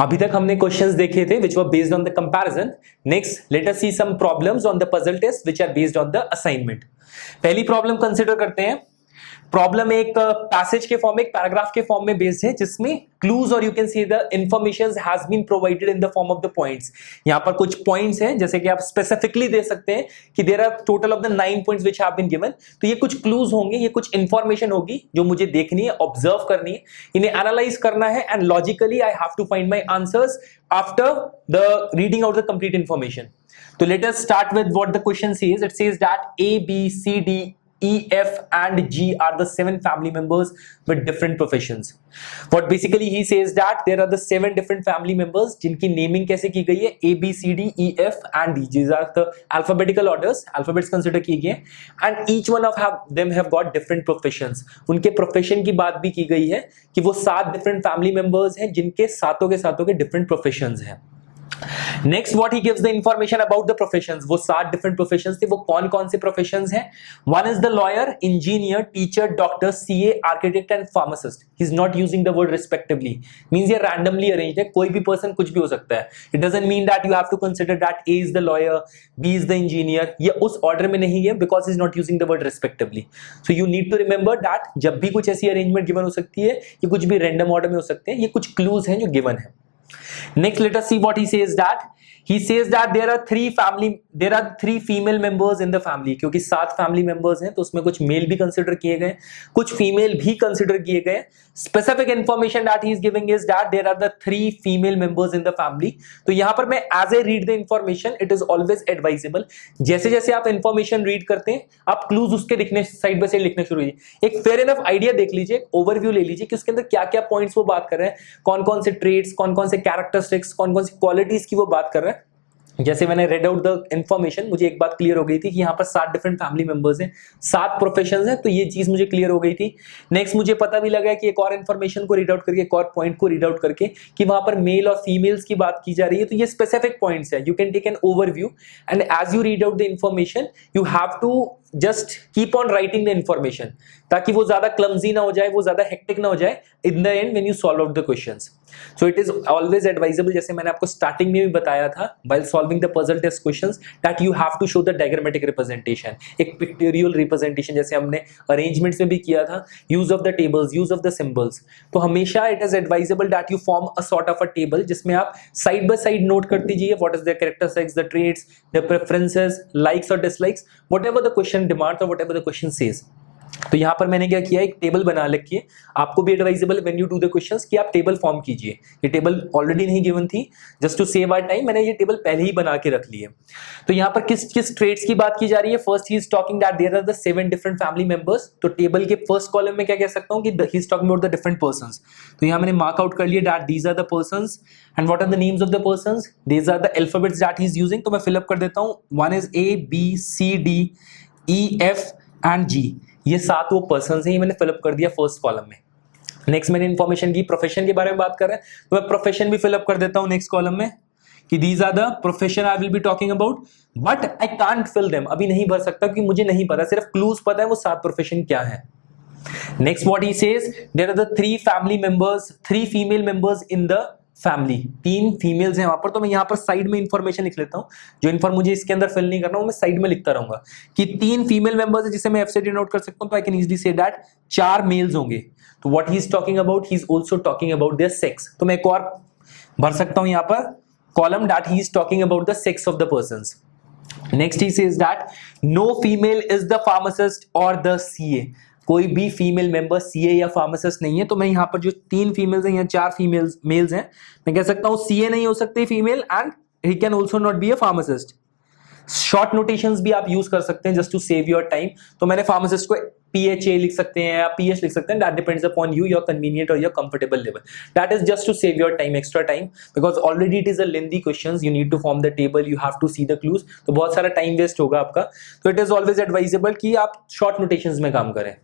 अभी तक हमने क्वेश्चंस देखे थे which were based on the comparison. Next, let us see some problems on the puzzle test which are based on the assignment. पहली problem consider करते हैं. Problem एक पैसेज के फॉर्म में, एक पैराग्राफ के फॉर्म में बेस्ड है, जिसमें क्लूज और you can see the information has been provided in the form of the points. यहां पर कुछ पॉइंट्स हैं, जैसे कि आप स्पेसिफिकली दे सकते हैं कि there are total of the 9 points which have been given. तो ये कुछ क्लूज होंगे, ये कुछ इंफॉर्मेशन होगी जो मुझे देखनी है, ऑब्जर्व करनी है, इन्हें एनालाइज करना है, and logically I have to find my answers after the reading out the complete information. तो let us start with what the question says. It says that A, B, C, D, E, F and G are the 7 family members with different professions. What basically he says that there are the 7 different family members जिनकी naming कैसे की गई है, A, B, C, D, E, F and D. These are the alphabetical orders, alphabets consider किए गए, and each one of them have got different professions. उनके profession की बात भी की गई है कि वो 7 different family members हैं जिनके सातों के different professions हैं. Next what he gives the information about the professions. वो 7 डिफरेंट प्रोफेशंस थे. वो कौन कौन से प्रोफेशंस हैं? One is the lawyer, engineer, teacher, doctor, CA, architect and pharmacist. He is not using the word respectively. Means ये randomly arranged है, कोई भी पर्सन कुछ भी हो सकता है. It doesn't mean that you have to consider that A is the lawyer, B is the engineer. ये उस ऑर्डर में नहीं है because is not using the word respectively. So you need to remember that जब भी कुछ ऐसी arrangement given हो सकती है, ये कुछ भी रैंडम ऑर्डर में हो सकते हैं. ये कुछ क्लूज हैं जो गिवन है. Next, let us see what he says that. He says that there are 3 female members in the family. क्योंकि 7 फैमिली मेंबर्स हैं तो उसमें कुछ मेल भी कंसिडर किए गए, कुछ फीमेल भी कंसिडर किए गए. Specific information that he is giving is that there are the 3 female members in the family. तो यहां पर मैं as a read the information, it is always advisable, जैसे जैसे आप इंफॉर्मेशन रीड करते हैं आप क्लूज उसके लिखने, साइड बाय साइड लिखने शुरू कीजिए. एक फेयर इनफ आइडिया देख लीजिए, ओवरव्यू ले लीजिए कि उसके अंदर क्या क्या पॉइंट्स वो बात कर रहे हैं, कौन कौन से ट्रेड्स, कौन कौन से कैरेक्टरिस्टिक्स, कौन कौन सी क्वालिटीज की वो बात कर रहे हैं. जैसे मैंने रेड आउट द इंफॉर्मेशन, मुझे एक बात क्लियर हो गई थी कि यहाँ पर 7 डिफरेंट फैमिली मेंबर्स हैं, 7 प्रोफेशंस हैं, तो ये चीज मुझे क्लियर हो गई थी. नेक्स्ट मुझे पता भी लगा कि एक और इंफॉर्मेशन को रीड आउट करके, एक और पॉइंट को रीड आउट करके कि वहां पर मेल और फीमेल्स की बात की जा रही है. तो ये स्पेसिफिक पॉइंट्स है. You can take an overview and as you read out the information you have to just keep on writing the information, ताकि वो ज्यादा क्लमजी ना हो जाए, वो ज्यादा हेक्टिक ना हो जाए in the end when you solve out the questions. So it is always advisable, जैसे मैंने आपको स्टार्टिंग में भी बताया था while solving the puzzle test questions, that you have to show the diagrammatic representation, एक पिक्टोरियल रिप्रेजेंटेशन, जैसे हमने अरेंजमेंट्स में भी किया था, use of the tables, use of the symbols. तो हमेशा it is advisable that you form a sort of a table जिसमें आप साइड बाय साइड नोट करते जाइए what is the characteristics, the traits, the preferences, likes और dislikes, whatever the question demands और whatever the question says. तो यहां पर मैंने क्या किया, एक टेबल बना रखी है. आपको भी advisable when you do the questions कि आप टेबल फॉर्म कीजिए. ये टेबल ऑलरेडी नहीं गिवन थी, just to save our time मैंने ये टेबल पहले ही बना के रख ली है. तो यहां पर किस किस ट्रेड्स की बात की जा रही है. First he is talking that there are the 7 different family members. तो टेबल के फर्स्ट कॉलम में क्या कह सकता हूं कि he is talking about the different persons. तो यहां मैंने मार्क आउट कर लिया that these are the persons and what are the names of the persons, these are the alphabets that he is using. तो मैं फिल अप कर देता हूं. One is A, B, C, D, E, F and G. ये 7 वो persons हैं, ये मैंने फिलअप कर दिया फर्स्ट कॉलम में. नेक्स्ट मैंने इंफॉर्मेशन की प्रोफेशन के बारे में बात कर रहे हैं, तो मैं प्रोफेशन भी फिलअप कर देता हूं नेक्स्ट कॉलम में कि these are the profession I will be talking about, but I can't fill them. अभी नहीं भर सकता क्योंकि मुझे नहीं पता, सिर्फ क्लूज पता है वो 7 प्रोफेशन क्या है. Next what he says, there are the 3 family members, 3 female members in the family. 3 females हैं वहां पर. तो मैं यहां पर साइड में इंफॉर्मेशन लिख लेता हूं, जो इन्फॉर्म मुझे इसके अंदर फिल नहीं करना वो मैं साइड में लिखता रहूंगा कि 3 फीमेल मेंबर्स है, जिसे मैं एफ से डिनोट कर सकता हूं. तो I can easily say that 4 males होंगे. तो what he is talking about, he is also talking about their sex. तो मैं एक और भर सकता हूं यहां पर column that he is talking about the sex of the persons. Next he says that no female is the pharmacist और द सीए. कोई भी फीमेल मेंबर सीए या फार्मासिस्ट नहीं है. तो मैं यहाँ पर जो 3 फीमेल्स हैं या 4 फीमेल्स मेल्स हैं, मैं कह सकता हूँ सीए नहीं हो सकते female and he can also not be a pharmacist. Short notations भी आप यूज कर सकते हैं just to save your time. तो मैंने फार्मासिस्ट को PHA लिख सकते हैं या PH लिख सकते हैं. That depends upon you, your convenient और your comfortable level. That is just to save your time, extra time, because already it is a lengthy questions. You need to form the table, you have to see the clues. तो बहुत सारा time waste होगा आपका. तो it is always advisable कि आप short notations में काम करें.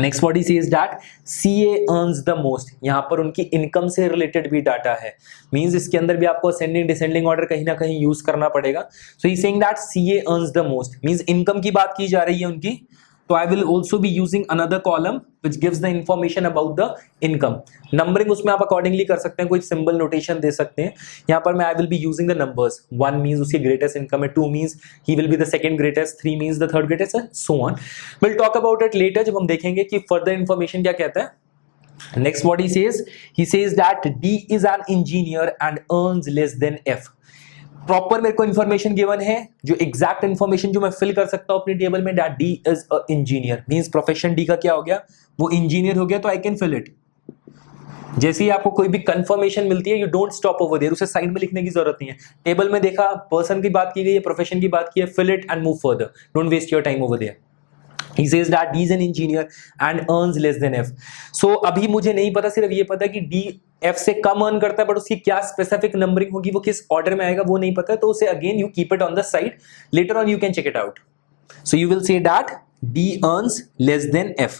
Next what he says that CA earns the most. यहां पर उनकी इनकम से रिलेटेड भी डाटा है. मींस इसके अंदर भी आपको असेंडिंग डिसेंडिंग ऑर्डर कहीं ना कहीं यूज करना पड़ेगा. So he saying that CA earns the most, means income की बात की जा रही है उनकी. तो I will also be using another column which gives the information about the income. Numbering उसमें आप अकॉर्डिंगली कर सकते हैं, कोई सिंबल नोटेशन दे सकते हैं। यहाँ पर मैं आई will be using the numbers. 1 means उसकी ग्रेटेस्ट इनकम है, 2 means he will be the second greatest, 3 means the third greatest, so on. Will talk about it later जब हम देखेंगे कि फर्दर इंफॉर्मेशन क्या कहता है। Next, what he says that D is an engineer and earns less than F. Proper मेरे को information given है, जो एग्जैक्ट इन्फॉर्मेशन जो मैं फिल कर सकता हूं अपनी टेबल में, that D is a engineer means profession D का क्या हो गया, वो इंजीनियर हो गया, तो आई कैन फिल इट। जैसे ही आपको कोई भी कंफर्मेशन मिलती है, you don't stop over there, उसे साइड में लिखने की जरूरत नहीं है। टेबल में देखा, पर्सन की बात की गई है, प्रोफेशन की बात की है, fill it and move further, don't waste your time over there. He says that D is an engineer and earns less than F. So अभी मुझे नहीं पता, सिर्फ ये पता है कि D F से कम अर्न करता है, बट उसकी क्या स्पेसिफिक नंबरिंग होगी, वो किस ऑर्डर में आएगा वो नहीं पता है, तो उसे again you keep it on the side, later on you can check it out. So you will say that D earns less than F।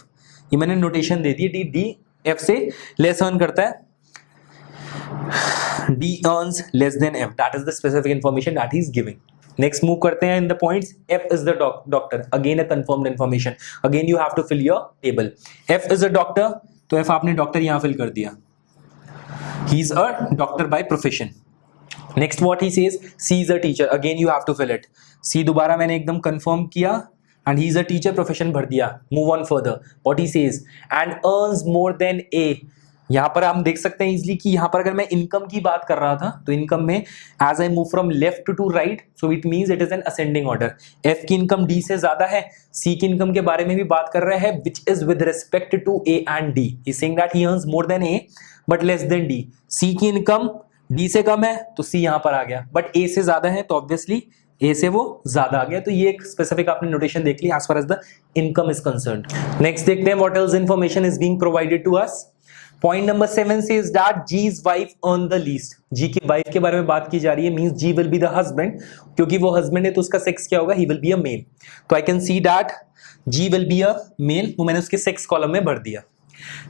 ये मैंने नोटेशन दे दी है, D F से लेस अर्न करता है, D earns less than F, that is the specific information that he is giving। Next move करते हैं in the points. F is the doctor, again a confirmed information, again you have to fill your table. F is a doctor, तो F आपने doctor यहां fill कर दिया, he is a doctor by profession. Next what he says, C is a teacher, again you have to fill it. C दोबारा मैंने एकदम confirm किया and he is a teacher, profession भर दिया। Move on further, what he says, and earns more than A। यहां पर हम देख सकते हैं इजिली कि यहां पर अगर मैं इनकम की बात कर रहा था, तो इनकम में as I move from left to right, so it means it is an ascending order. F की इनकम D से ज्यादा है, C की इनकम के बारे में भी बात कर रहा है, which is with respect to A and D। He saying that he earns more than A but less than D। C की इनकम D से कम है, तो C यहां पर आ गया, बट A से ज्यादा है, तो ऑब्वियसली A से वो ज्यादा आ गया। तो ये एक स्पेसिफिक आपने नोटेशन देख ली as far as the income is concerned. Next देखते हैं what else information is being provided to us. Point number 7 says that G's wife earn the least। G की वाइफ के बारे में बात की जा रही है, means G will be the husband, क्योंकि वो हस्बैंड है तो उसका सेक्स क्या होगा, he will be a male। तो I can see that G will be a male, वो मैंने उसके सेक्स कॉलम में भर दिया।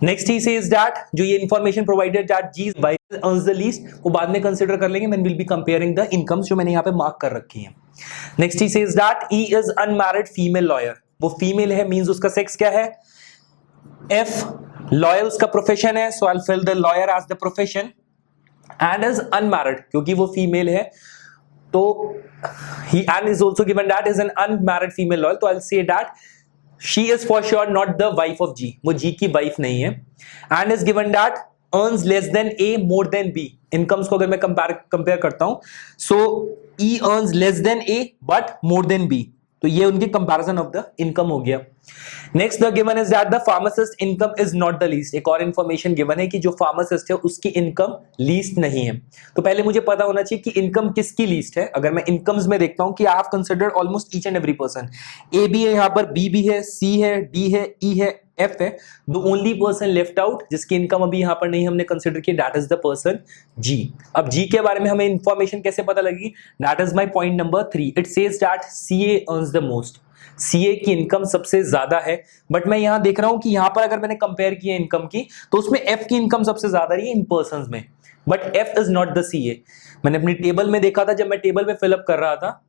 नेक्स्ट ही सेज दैट जो ये information provided that G's wife earns the least, वो बाद में कंसीडर कर लेंगे, मैंने will be comparing the incomes जो मैंने यहाँ पे मार्क कर रखी है। Next he says that E is unmarried female lawyer, वो फीमेल है, मींस उसका सेक्स क्या है, F। लॉयर उसका प्रोफेशन है, so I will fill the lawyer as the profession, and is unmarried क्योंकि वो फीमेल है, तो he and is also given that is an unmarried female lawyer, तो I will say that she is for sure not the wife of G, वो G की wife नहीं है, and is given that earns less than A more than B। Incomes को अगर मैं compare करता हूं, सो E earns less than A but more than B, तो ये उनकी कंपैरिजन ऑफ द इनकम हो गया। Next the given is that the pharmacist income is not the least. एक और इंफॉर्मेशन गिवन है कि जो फार्मासिस्ट है उसकी इनकम लीस्ट नहीं है। तो पहले मुझे पता होना चाहिए कि इनकम किसकी लीस्ट है। अगर मैं इनकम्स में देखता हूं कि I have considered almost each and every person, A भी है, यहां पर बी भी है, सी है, डी है, ई है, एफ है, the only person left out जिसकी इनकम अभी यहां पर नहीं हमने कंसीडर की, that is the person G। अब G के बारे में हमें इंफॉर्मेशन कैसे पता लगी, that is my point number 3। It says that CA earns the most, CA की इनकम सबसे ज्यादा है, बट मैं यहां देख रहा हूं कि यहां पर अगर मैंने कंपेयर किया इनकम की, तो उसमें F की इनकम सबसे ज्यादा रही है इन पर्संस में, but F is not the CA। मैंने अपनी टेबल में देखा था, जब मैं टेबल में फिलअप कर रहा था,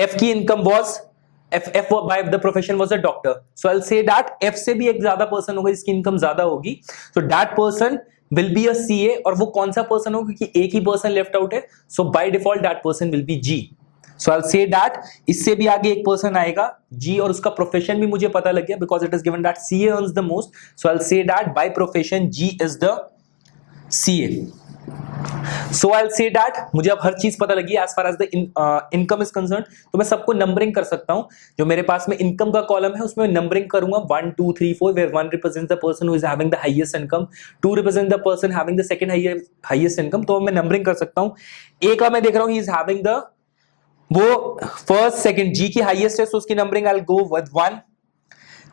F की income was F by the profession was a doctor, so I'll say that F से भी एक ज्यादा पर्सन होगा जिसकी इनकम ज्यादा होगी, so that person will be a CA। और वो कौन सा पर्सन होगा, क्योंकि एक ही पर्सन लेफ्ट आउट है, so by default that person will be G। So I'll say that इससे भी आगे एक पर्सन आएगा G, और उसका प्रोफेशन भी मुझे पता लग गया because it is given that CA earns the most, so I'll say that by profession G is the CA। So I'll say that मुझे अब हर चीज पता लगी as far as the income is concerned, तो मैं सबको नंबरिंग कर सकता हूं। जो मेरे पास में इनकम का कॉलम है उसमें नंबरिंग करूंगा 1 2 3 4, where 1 represents the person who is having the highest income, 2 represents the person having the second highest income, तो मैं नंबरिंग कर सकता हूं। ए का मैं देख रहा हूं he is having the वो फर्स्ट सेकंड, G की हाईएस्ट है, सो उसकी numbering I will go with 1।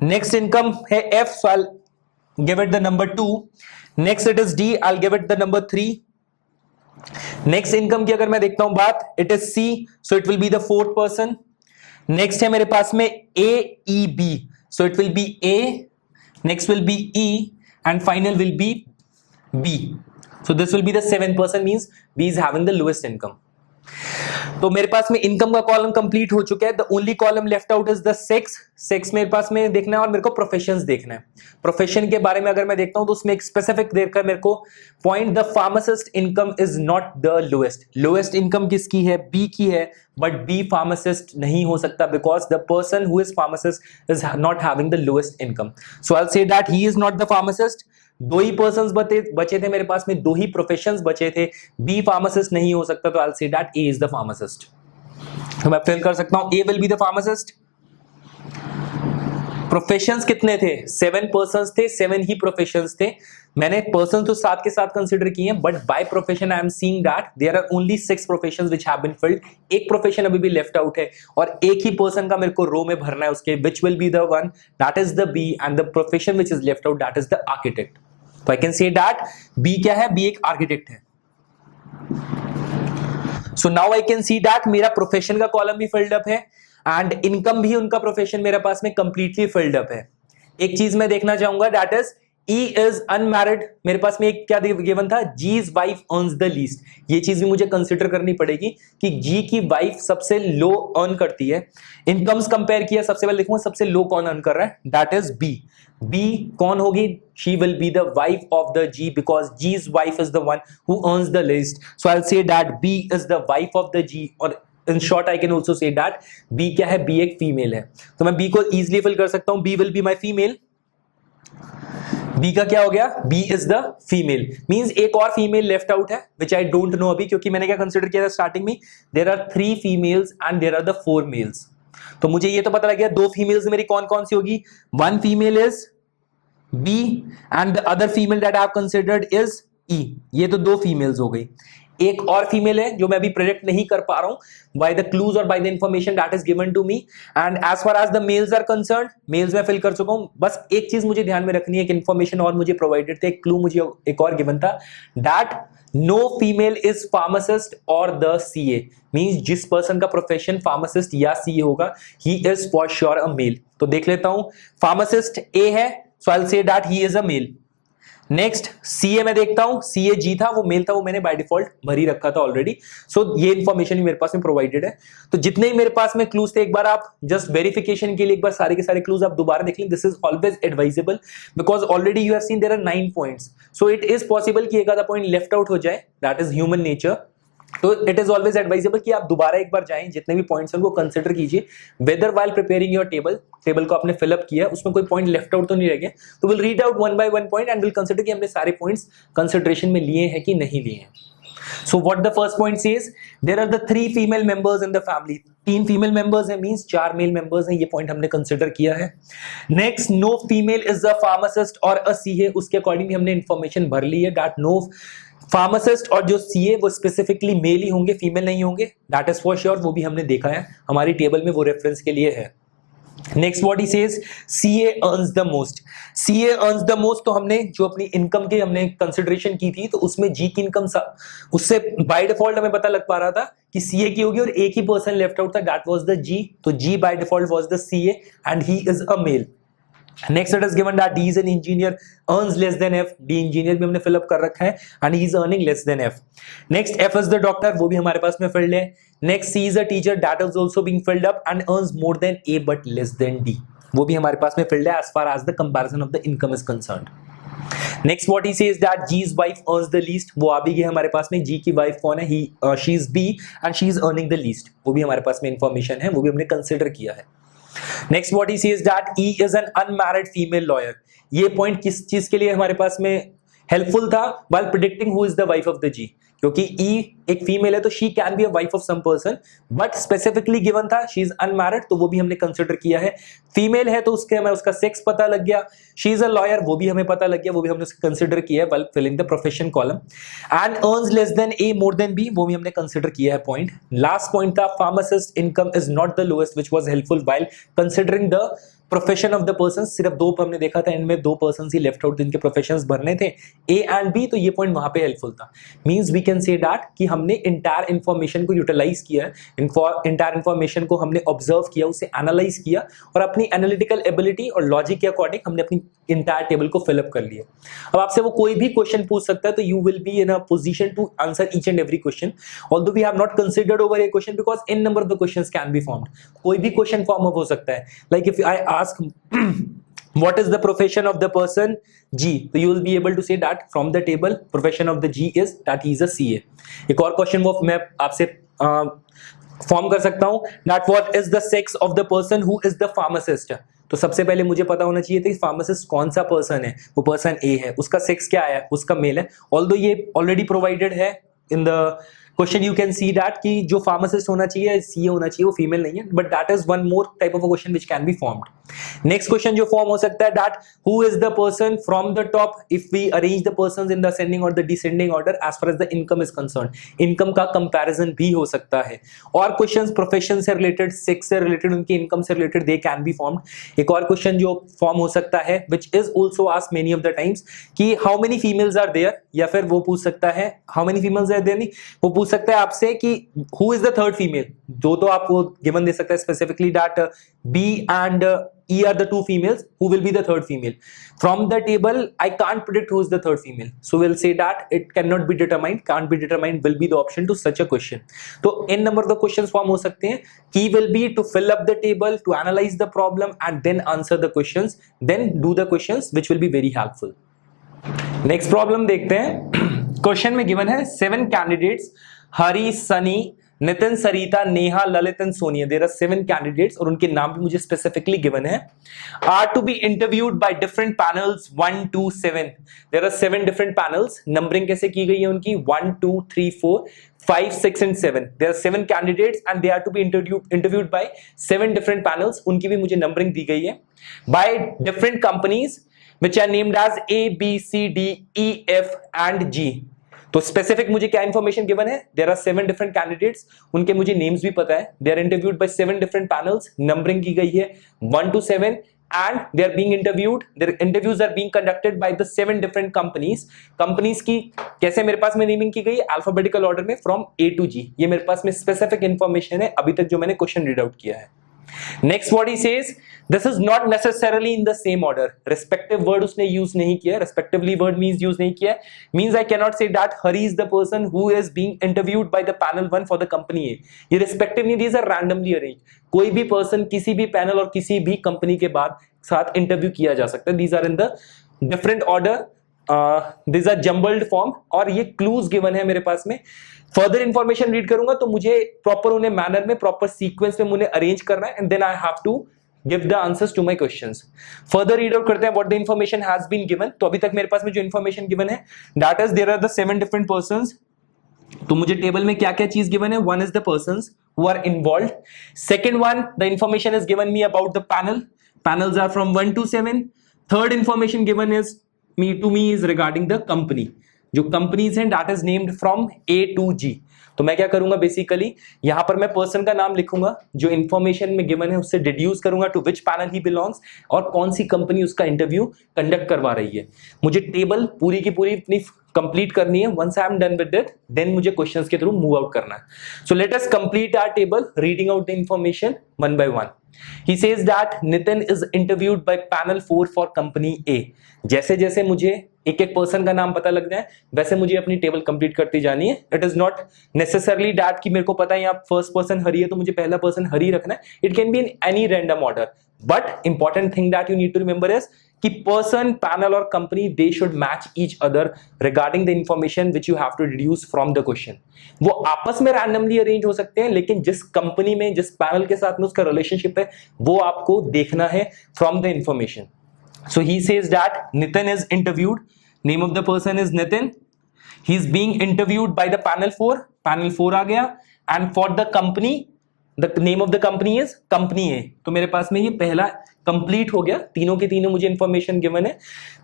Next income है F, so I will give it the number 2। Next it is D, I will give it the number 3। Next income की अगर मैं देखता हूं बात, it is C, so it will be the fourth person. Next है मेरे पास में A E B, so it will be A, next will be E and final will be B, so this will be the 7th person, means B is having the lowest income। तो मेरे पास में income का column complete हो चुका है। The only column left out is the sex. Sex मेरे पास में देखना है और मेरे को प्रोफेशंस देखना है। प्रोफेशन के बारे में अगर मैं देखता हूं तो उसमें एक स्पेसिफिक देखकर मेरे को point the pharmacist income is not the lowest. Lowest income किसकी है? बी की है, बट बी फार्मासिस्ट नहीं हो सकता because the person who is pharmacist is not having the lowest income. So I will say that he is not the pharmacist. दो ही persons बचे थे मेरे पास में, दो ही प्रोफेशंस बचे थे, बी फार्मासिस्ट नहीं हो सकता, तो I will say that A is the pharmacist. तो मैं फिल कर सकता हूं A will be the pharmacist. Professions कितने थे? 7 पर्संस थे, 7 ही प्रोफेशंस थे। मैंने पर्सन तो 7 के साथ कंसीडर किए हैं, but by profession I am seeing that there are only 6 professions which have been filled. एक प्रोफेशन अभी भी लेफ्ट आउट है और एक ही पर्सन का मेरे को रो में भरना है उसके, which will be the one that is the B, and the profession which is left out that is the architect. तो I can say that B क्या है? बी एक आर्किटेक्ट है। So now I can see that मेरा profession का column भी filled up है and income भी उनका प्रोफेशन मेरे पास में कंप्लीटली फिल्ड अप है। एक चीज मैं देखना चाहूंगा that is E is unmarried। मेरे पास में एक क्या गिवन था? G's wife earns the least। ये चीज भी मुझे कंसिडर करनी पड़ेगी कि G की वाइफ सबसे लो अर्न करती है। इनकम्स कंपेयर किया, सबसे पहले देखूंगा सबसे लो कौन अर्न कर रहा है, दैट इज B। B कौन होगी? She will be the wife of the G because G's wife is the one who earns the least। So I'll say that B is the wife of the G, और in short I can also say that B क्या है? B एक female है। तो मैं B को easily fill कर सकता हूं, B will be my female। B का क्या हो गया? B is the female, means एक और फीमेल लेफ्ट आउट है विच आई डोंट नो अभी, क्योंकि मैंने क्या कंसिडर किया था स्टार्टिंग में, there are 3 females and there are the 4 males. तो मुझे ये तो पता लग गया 2 फीमेल्स मेरी कौन कौन सी होगी, 1 female is B and the other female that I have considered is E. ये तो 2 फीमेल्स हो गई। एक और फीमेल है जो मैं अभी प्रेडिक्ट नहीं कर पा रहा हूं बाय द क्लूज और by the information that is given to me. And as far as the males are concerned, males मैं फिल कर चुका हूं। बस एक चीज मुझे ध्यान में रखनी है, एक इंफॉर्मेशन और मुझे प्रोवाइडेड थे, एक क्लू मुझे एक और गिवन था that no female is pharmacist और द सीए, मींस जिस पर्सन का प्रोफेशन फार्मासिस्ट या सीए होगा he is for sure a male. तो देख लेता हूं, फार्मासिस्ट ए है, so I will say that he is a male. Next CA में देखता हूं, सीए जी था, वो मेल था, वो मैंने बाय डिफॉल्ट भर ही रखा था ऑलरेडी। सो ये इन्फॉर्मेशन भी मेरे पास में प्रोवाइडेड है। तो जितने ही मेरे पास में क्लूज थे, एक बार आप जस्ट वेरिफिकेशन के लिए एक बार सारे के सारे क्लूज आप दोबारा देख लें। This is always advisable because already you have seen there are 9 points, so it is possible कि एक आधा पॉइंट लेफ्ट आउट हो जाए, that is human nature. So it is always advisable कि आप दोबारा एक बार जाएं, जितने भी पॉइंट्स हैं उनको कंसिडर कीजिए, whether while preparing your table को आपने फिलअप किया, उसमें कोई पॉइंट लेफ्ट आउट तो नहीं रह गया। तो will read out 1 by 1 point and will consider कि हमने सारे पॉइंट्स कंसिडरेशन में लिए हैं कि नहीं लिए हैं। So what the first point says, there are the 3 female members in the family. 3 female members हैं, मींस 4 मेल मेंबर्स हैं, ये पॉइंट हमने कंसिडर किया है। Next, no female is a pharmacist और अ सीए, उसके अकॉर्डिंग हमने इंफॉर्मेशन भर ली है दैट नो फार्मासिस्ट और जो सीए वो स्पेसिफिकली मेल ही होंगे, फीमेल नहीं होंगे, दैट इज फॉर श्योर, वो भी हमने देखा है हमारी टेबल में, वो रेफरेंस के लिए है। Next what he says, CA earns the most. CA earns the most, तो हमने जो अपनी इनकम की हमने कंसिडरेशन की थी, तो उसमें जी की इनकम उससे बाय डिफॉल्ट हमें पता लग पा रहा था कि सीए की होगी और एक ही पर्सन लेफ्ट आउट था, दैट वाज द जी। तो G by default was the CA and he is a male. Next it is given that D is an engineer, earns less than F। D engineer भी हमने fill up कर रखा है and he is earning less than F। Next F is the doctor, वो भी हमारे पास में filled है। Next C is a teacher, that is also being filled up and earns more than A but less than D, वो भी हमारे पास में filled है as far as the comparison of the income is concerned। Next what he says that G's wife earns the least, वो आ भी गई हमारे पास में। G की वाइफ कौन है? she is B and she is earning the least, वो भी हमारे पास में इंफॉर्मेशन है, वो भी हमने कंसिडर किया है। Next what he says that E is an unmarried female lawyer। ये पॉइंट किस चीज के लिए हमारे पास में हेल्पफुल था? while predicting who is the wife of the G, क्योंकि E एक फीमेल है तो she can be a wife of some person, but specifically given था she is unmarried, तो वो भी हमने कंसिडर किया है। फीमेल है तो उसके हमें उसका सेक्स पता लग गया। she is a lawyer, वो भी हमें पता लग गया, वो भी हमने उसको कंसिडर किया है while filling the profession column। and earns less than A more than B, वो भी हमने कंसिडर किया है पॉइंट। लास्ट पॉइंट था pharmacist income is not the lowest, which was helpful while considering the profession of the person, सिर्फ दो हमने देखा था एंड में, दो पर्सन ही लेफ्ट आउट जिनके प्रोफेशंस भरने थे ए एंड बी, तो ये पॉइंट वहां पे हेल्पफुल था। Means we can say that कि हमने इंटायर इंफॉर्मेशन को यूटिलाइज किया, इंटायर इंफॉर्मेशन को हमने ऑब्जर्व किया, उसे एनालाइज किया और अपनी एनालिटिकल एबिलिटी और लॉजिक के अकॉर्डिंग हमने अपनी इंटायर टेबल को फिलअप कर लिया। अब आपसे वो कोई भी क्वेश्चन पूछ सकता है, तो you will be in a position to answer each and every question, although we have not considered over a question because in number of the questions can be formed. कोई भी क्वेश्चन फॉर्म अप हो सकता है, like if I ask what is the profession of the person G, so you will be able to say that from the table profession of the G is that he is a CA। एक और question वो मैं आपसे form कर सकता हूं, that what is the sex of the person who is the pharmacist। तो सबसे पहले मुझे पता होना चाहिए था कि फार्मासिस्ट कौन सा पर्सन है, वो पर्सन ए है, उसका सेक्स क्या है, उसका मेल है, ऑल्दो ये ऑलरेडी प्रोवाइडेड है in the question. You can see that कि जो फार्मासिस्ट होना चाहिए सीए होना चाहिए, वो फीमेल नहीं है, but that is one more type of a question which can be formed. Next question जो फॉर्म हो सकता है, that who is the person from the top if we arrange the persons in the ascending or the descending order as far as the income is concerned. Income का comparison भी हो सकता है। और क्वेश्चंस प्रोफेशन से related, sex से related, उनकी income से related, they can be formed. एक और क्वेश्चन जो फॉर्म हो सकता है which is also asked many of the times कि how many females are there, या फिर वो पूछ सकता है how many females are there, नहीं वो पूछ सकता है आपसे कि who is the third female। दो तो आपको गिवन दे सकता है specifically that B and E are the two females, who will be the third female। From the table I can't predict who is the third female, so we'll say that it cannot be determined, can't be determined will be the option to such a question। तो n number of the questions form हो सकते हैं। Key will be to fill up the table, to analyze the problem and then answer the questions, then do the questions which will be very helpful। Next problem देखते हैं। Question में given है 7 candidates, Hari, Sunny, Nitin, Sarita, Neha, Lalit and Sonia. There are 7 candidates और उनके नाम भी मुझे specifically given है। Are to be interviewed by different panels 1 2 7। There are 7 different panels. Numbering कैसे की गई है उनकी 1 2 3 4 5 6 and 7। There are 7 candidates and they are to be interviewed by 7 different panels. उनकी भी मुझे नंबरिंग दी गई है by different companies which are named as A, B, C, D, E, F and G। तो स्पेसिफिक मुझे क्या इंफॉर्मेशन गिवन है, देयर आर 7 डिफरेंट कैंडिडेट्स, उनके मुझे नेम्स भी पता है। They are interviewed by 7 different panels, numbering की गई है 1 to 7 and they are being interviewed, their interviews are being conducted by the 7 different companies। Companies की कैसे मेरे पास में नेमिंग की गई, अल्फाबेटिकल ऑर्डर में फ्रॉम A to G। ये मेरे पास में स्पेसिफिक इंफॉर्मेशन है अभी तक जो मैंने क्वेश्चन रीड आउट किया है। Next what he says, this is not necessarily in the same order। respective word उसने use नहीं किया, respectively word means use नहीं किया, means I cannot say that Hari is the person who is being interviewed by the panel 1 for the company A। ये respective नहीं, these are randomly arranged। कोई भी person किसी भी पैनल और किसी भी कंपनी के बाद साथ इंटरव्यू किया जा सकता है। these are in the different order, these are jumbled form और ये clues given है मेरे पास में। फर्दर इंफॉर्मेशन रीड करूंगा तो मुझे प्रॉपर उन्हें मैनर में, प्रॉपर सीक्वेंस में मुझे अरेंज करना है and then I have to give the answers to my questions. Further read out करते हैं what the information has been given. तो अभी तक मेरे पास में जो इंफॉर्मेशन गिवन है, that is there are the 7 different persons. तो मुझे टेबल में क्या क्या चीज गिवन है, 1 is the persons who are involved. Second one, the information is given me about the panel, panels are from 1 to 7। Third information given is me is regarding the company, जो companies हैं that is named from A to G। तो मैं क्या करूंगा, basically यहां पर मैं person का नाम लिखूंगा, जो इंफॉर्मेशन में गिवन है उससे डिड्यूस करूंगा to which panel he belongs और कौन सी कंपनी उसका इंटरव्यू कंडक्ट करवा रही है। मुझे टेबल पूरी की पूरी अपनी कंप्लीट करनी है। Once I am done with it then मुझे क्वेश्चंस के थ्रू मूव आउट करना है। So let us complete our table reading out the information one by one. He says that Nitin is interviewed by panel 4 for company A। जैसे जैसे मुझे एक एक person का नाम पता लग जाए वैसे मुझे अपनी टेबल कंप्लीट करती जानी है। It is not necessarily that कि मेरे को पता है यहाँ फर्स्ट पर्सन हरी है तो मुझे पहला पर्सन हरी रखना है। It can be in any random order, but important thing that you need to remember is कि पर्सन, पैनल और company they should match each other regarding the information which you have to deduce from the question. वो आपस में randomly arrange हो सकते हैं, लेकिन जिस कंपनी में, जिस पैनल के साथ में उसका रिलेशनशिप है वो आपको देखना है from the information. So he says that Nitin is interviewed, name of the person is Nitin, he is being interviewed by the panel 4, panel 4 आ गया, and for the company the name of the company is company A. तो मेरे पास में ये पहला complete हो गया, तीनों के तीनों मुझे इंफॉर्मेशन गिवन है,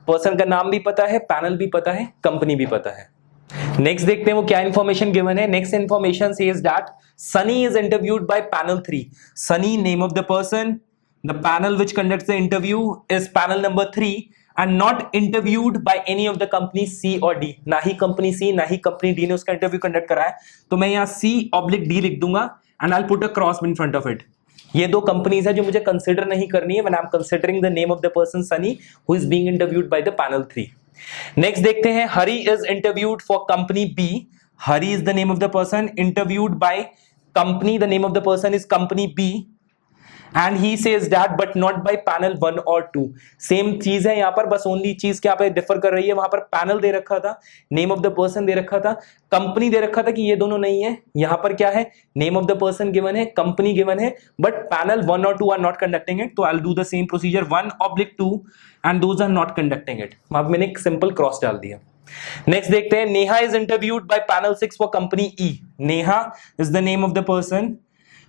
पर्सन का नाम भी पता है, पैनल भी पता है, कंपनी भी पता है। नेक्स्ट देखते हैं वो क्या इंफॉर्मेशन गिवन है। Next information says that Sunny is interviewed bye panel 3। Sunny, name of the person, the panel which conducts the interview is panel number 3 and not interviewed by any of the company C or D. ना ही company C ना ही company D ने उसका interview conduct करा है, तो मैं यहाँ C/D लिख दूंगा and I'll put a cross in front of it. ये दो कंपनीज है जो मुझे कंसिडर नहीं करनी है when I'm considering the name of the person Sunny who is being interviewed by the panel 3. Next देखते हैं, Hari is interviewed for company B. Hari is the name of the person interviewed by company, the name of the person is company B and he says that but not by panel 1 or 2. Same चीज है यहाँ पर, बस only चीज क्या पे differ कर रही है, वहां पर पैनल दे रखा था, नेम ऑफ द पर्सन दे रखा था, कंपनी दे रखा था कि ये दोनों नहीं है. यहाँ पर क्या है, name of the person given है, कंपनी गिवन है, but panel 1 or 2 are not conducting it. तो I will do the same procedure 1/2 and those are not conducting it. अब मैंने एक सिंपल क्रॉस डाल दिया. नेक्स्ट देखते हैं, Neha is interviewed bye panel 6 for company E. Neha is the name of the person,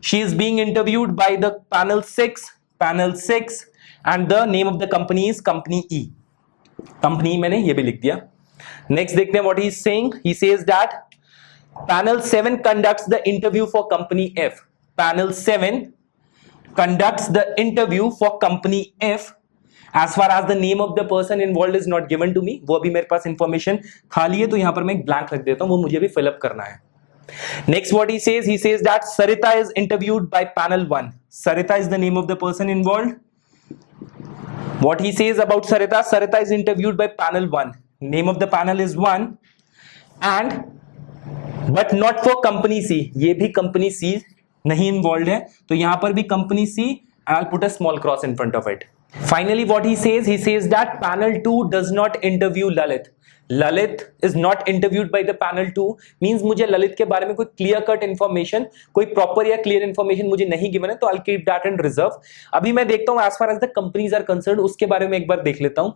she is being interviewed by the panel 6 and the name of the company is company E. Company मैंने ये भी लिख दिया. Next देखते हैं what he is saying. He says that panel 7 conducts the interview for company F. Panel 7 conducts the interview for company F. As far as the name of the person involved is not given to me, वो अभी मेरे पास information खाली है, तो यहां पर मैं एक ब्लैंक रख देता हूं, वो मुझे भी फिलअप करना है. Next what he says that Sarita is interviewed by panel 1. Sarita is the name of the person involved. What he says about Sarita, Sarita is interviewed by panel 1. Name of the panel is 1 and but not for company C. ये भी company C नहीं involve है, तो यहां पर भी company C, I will put a small cross in front of it. Finally what he says that panel 2 does not interview Lalit. Lalit is not interviewed by the panel 2 means मुझे ललित के बारे में कोई क्लियर कट इंफॉर्मेशन, कोई proper या clear information मुझे नहीं given है, तो I will keep that in reserve. अभी मैं देखता हूं as far as the companies are concerned, उसके बारे में एक बार देख लेता हूं.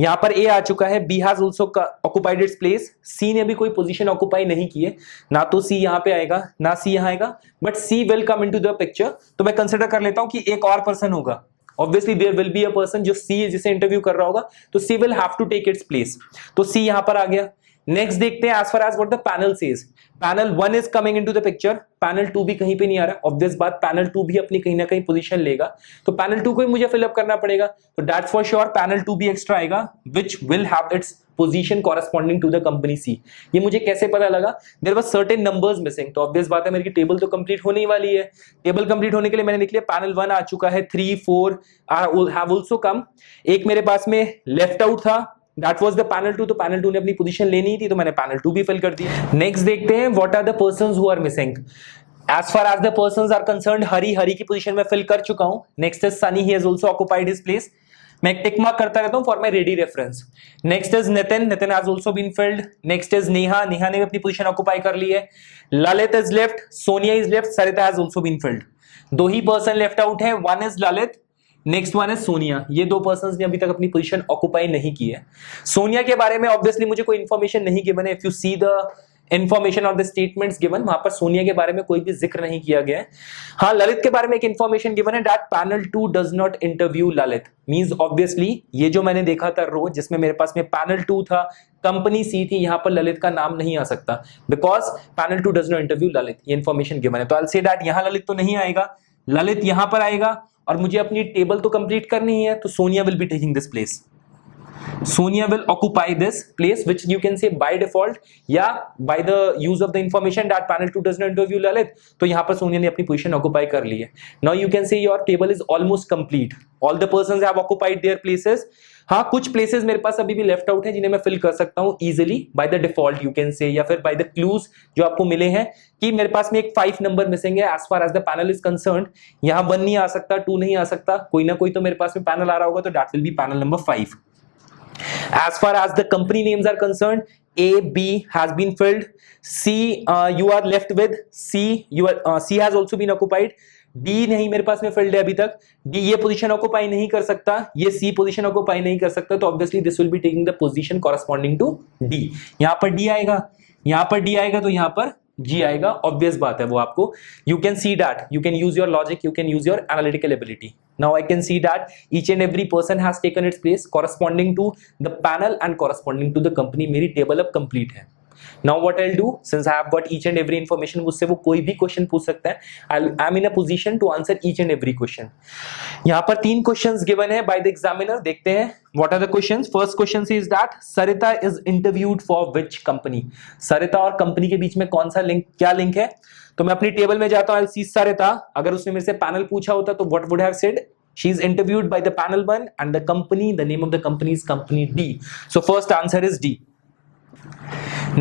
यहां पर ए आ चुका है, B has also occupied its place, C ने भी कोई पोजीशन ऑक्युपाई नहीं की है, ना तो सी यहां पे आएगा ना सी यहां आएगा, but C will come into the picture. तो मैं कंसीडर कर लेता हूं कि एक और पर्सन होगा. Obviously there will be a person जो C जिसे इंटरव्यू कर रहा होगा, तो C will have to take its place. तो C यहां पर आ गया. नेक्स्ट देखते हैं as far as what the panel says. Panel 1 is coming into the picture. Panel 2 भी कहीं पे नहीं आ रहा. ऑब्वियस बात, पैनल 2 भी अपनी कहीं ना कहीं पोजीशन लेगा, तो पैनल 2 को ही मुझे फिलअप करना पड़ेगा. तो दैट्स फॉर श्योर पैनल 2 भी एक्स्ट्रा आएगा, which will have its position corresponding to the company C. ये मुझे कैसे पता लगा? There were certain numbers missing. तो ऑब्वियस बात है मेरी टेबल तो कंप्लीट होने ही वाली है. टेबल कंप्लीट होने के लिए मैंने लिख लिया पैनल 1 आ चुका है, 3 4 have also come. एक मेरे पास में लेफ्ट आउट था, that was the panel 2, तो पैनल 2 ने अपनी पोजीशन लेनी थी, तो मैंने पैनल 2 भी फिल कर दिया. नेक्स्ट देखते हैं what are the persons who are missing. As far as the persons are concerned, हरी की पोजीशन में फिल कर चुका हूं. Next is Sunny, he has also occupied his place. मैं एक टिक मार्क करता रहता हूं for my ready reference. Next is Nitin has also been filled. Next is Neha ने भी अपनी पोजीशन ऑक्युपाई कर ली है. Lalit is left, Sonia is left, Sarita has also been filled. दो ही पर्सन लेफ्ट आउट है, one is Lalit, next one is Sonia. ये दो पर्संस ने अभी तक अपनी पोजीशन ऑक्युपाई नहीं की है. सोनिया के बारे में ऑब्वियसली मुझे कोई इंफॉर्मेशन नहीं गिवन है. If you see the information of the statements given, वहां पर सोनिया के बारे में कोई भी जिक्र नहीं किया गया है. हाँ, ललित के बारे में एक इंफॉर्मेशन गिवन है that panel 2 does not interview Lalit. Means obviously ये जो मैंने देखा था रो जिसमें मेरे पास में पैनल 2 था, कंपनी सी थी, यहां पर ललित का नाम नहीं आ सकता because panel 2 does not interview Lalit. ये इंफॉर्मेशन गिवन है, तो आई विल से दैट यहां ललित तो नहीं आएगा, ललित यहां पर आएगा, और मुझे अपनी टेबल तो कंप्लीट करनी है, तो Sonia will be taking this place. Sonia will occupy this place, which you can say by default या by the use of the information that panel 2 does not interview Lalit. तो यहाँ पर सोनिया ने अपनी पोजीशन ऑक्युपाई कर ली है. Now you can say your table is almost complete. All the persons have occupied their places. हाँ, कुछ प्लेसेस मेरे पास अभी भी लेफ्ट आउट है जिन्हें मैं फिल कर सकता हूँ easily by the default you can say, या फिर बाय द क्लूज जो आपको मिले हैं कि मेरे पास में एक 5 नंबर मिसिंग है. As far as the panel is concerned, यहाँ 1 नहीं आ सकता, 2 नहीं आ सकता, कोई ना कोई तो मेरे पास में पैनल आ रहा होगा, तो that will be panel number 5. As far as the company names are concerned, A, B has been filled. C, you are left with C. C has also been occupied. D नहीं मेरे पास में filled है अभी तक. D ये position occupy नहीं कर सकता, ये C पोजीशन ऑक्युपाई नहीं कर सकता, तो obviously this will be taking the position corresponding to D. यहाँ पर D आएगा, यहाँ पर D आएगा, तो यहाँ पर G आएगा. ऑब्वियस बात है वो आपको, you can see that, you can use your logic, you can use your analytical ability. Now I can see that each and every person has taken its place corresponding to the panel and corresponding to the company. मेरी table अब complete है. Now what I will do, since I have got each and every information, मुझसे वो कोई भी question पूछ सकता है, I am in a position to answer each and every question. यहाँ पर 3 क्वेश्चंस गिवन है बाय द एग्जामिनर, देखते हैं what are the questions. First question is that Sarita is interviewed for which company. Sarita और कंपनी के बीच में कौन सा लिंक, क्या लिंक है? तो मैं अपनी टेबल में जाता हूं, आई सी सरिता, अगर उसने मेरे से पैनल पूछा होता तो what would have said, she is interviewed by the panel 1 and the company, the name of the company is company D, so first answer is D.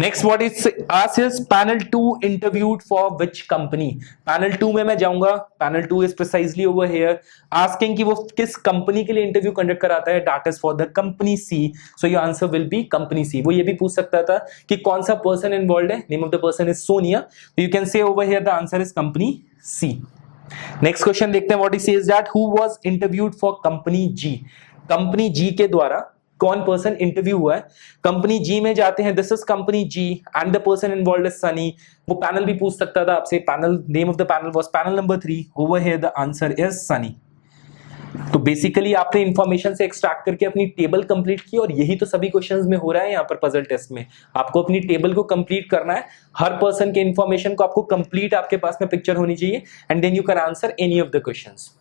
Next what is asked is panel 2 interviewed for which company? panel 2 में मैं जाऊंगा, panel 2 is precisely over here asking कि वो किस company के लिए interview conduct कराता है, that is for the company C, so your answer will be company C. वो ये भी पूछ सकता था कि कौन सा पर्सन इन्वॉल्व है, name of the person is Sonia, so you can say over here the answer is company C. Next question देखते हैं, what he says that who was interviewed for company G. Company G के द्वारा कौन person interview हुआ है? Company जी में जाते हैं, this is company G and the person involved is Sunny. वो पैनल भी पूछ सकता था आपसे, panel name of the panel was panel number 3, over here the answer is Sunny. तो बेसिकली आपने इंफॉर्मेशन से एक्सट्रैक्ट करके अपनी टेबल कंप्लीट की, और यही तो सभी क्वेश्चंस में हो रहा है यहाँ पर पजल टेस्ट में। आपको अपनी टेबल को कंप्लीट करना है, हर पर्सन के इंफॉर्मेशन को आपको कंप्लीट आपके पास में पिक्चर होनी चाहिए, and then you can answer any of the questions.